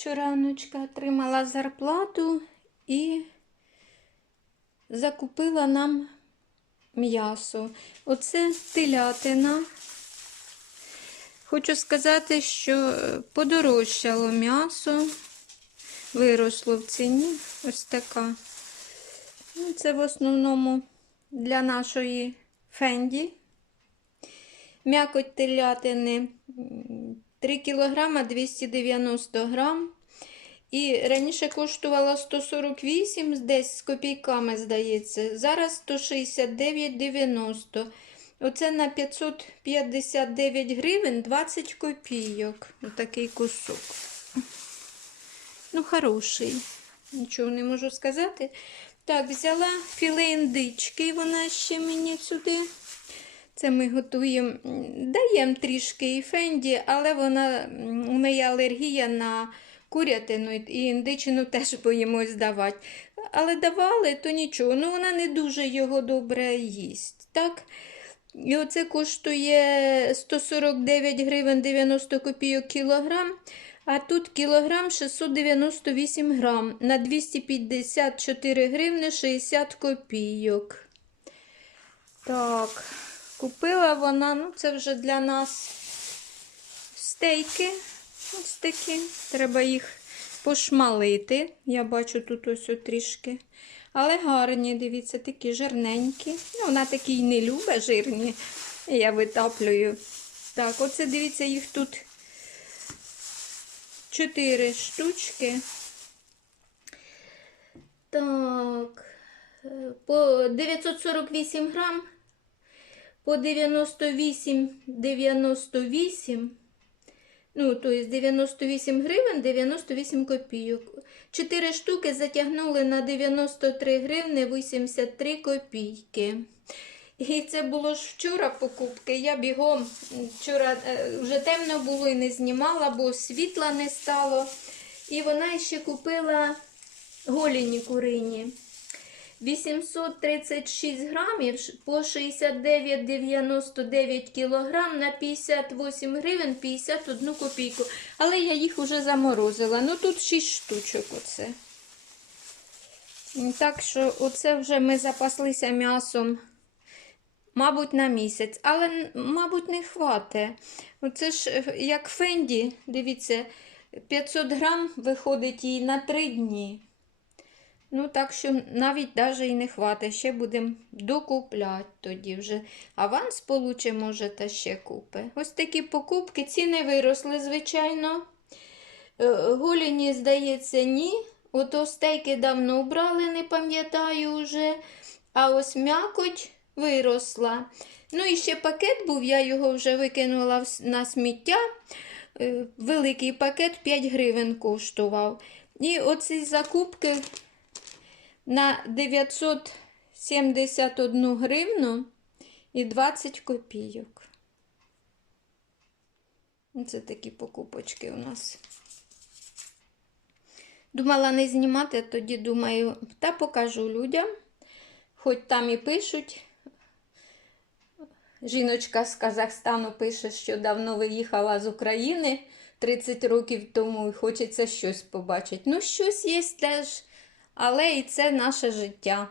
Вчора онучка отримала зарплату і закупила нам м'ясо. Оце телятина. Хочу сказати, що е, подорожчало м'ясо, виросло в ціні. Ось така. Ну, Це в основному для нашої фенді. М'якоть телятини 3 кг 290 грам. І раніше коштувала 148, десь з копійками, здається. Зараз 169,90. Оце на 559 гривень 20 копійок. Отакий кусок. Ну, хороший. Нічого не можу сказати. Так, взяла філе індички, вона ще мені сюди. Це ми готуємо, даємо трішки і фенді, але вона, у неї алергія на курятину і індичину теж боїмось давати. Але давали, то нічого. Ну, вона не дуже його добре їсть. Так? І оце коштує 149 гривень 90 копійок кілограм. А тут кілограм 698 грам на 254 гривни 60 копійок. Так, купила вона, ну це вже для нас стейки. Ось такі. Треба їх пошмалити. Я бачу тут ось трішки. Але гарні, дивіться, такі жирненькі. Ну, вона такі й не любить жирні. Я витаплюю. Так, оце дивіться, їх тут чотири штучки. Так, е, по 948 грам, по 98,98. Ну, то есть 98 гривень 98 копійок. Чотири штуки затягнули на 93 гривни 83 копійки. І це було ж вчора покупки. Я бігом вчора е, вже темно було і не знімала, бо світла не стало. І вона ще купила голіні курині. 836 грамів по 69,99 кілограм на 58 гривень 51 копійку. Але я їх вже заморозила. Ну тут 6 штучок оце. Так що оце вже ми запаслися м'ясом, мабуть, на місяць. Але, мабуть, не хватить. Оце ж е, як фенді, дивіться, 500 грам виходить їй на 3 дні. Ну, так що навіть даже і не хватить. Ще будемо докупляти тоді вже. Аванс получимо, може, та ще купи. Ось такі покупки. Ціни виросли, звичайно. Е, Голіні, здається, ні. Ото стейки давно брали, не пам'ятаю вже. А ось м'якоть виросла. Ну і ще пакет був, я його вже викинула на сміття. Е, Великий пакет 5 гривень коштував. І оці закупки на 971 гривну і 20 копійок. Це такі покупочки у нас. Думала не знімати, тоді думаю, та покажу людям. Хоч там і пишуть. Жіночка з Казахстану пише, що давно виїхала з України 30 років тому і хочеться щось побачити. Ну, щось є теж, але і це наше життя.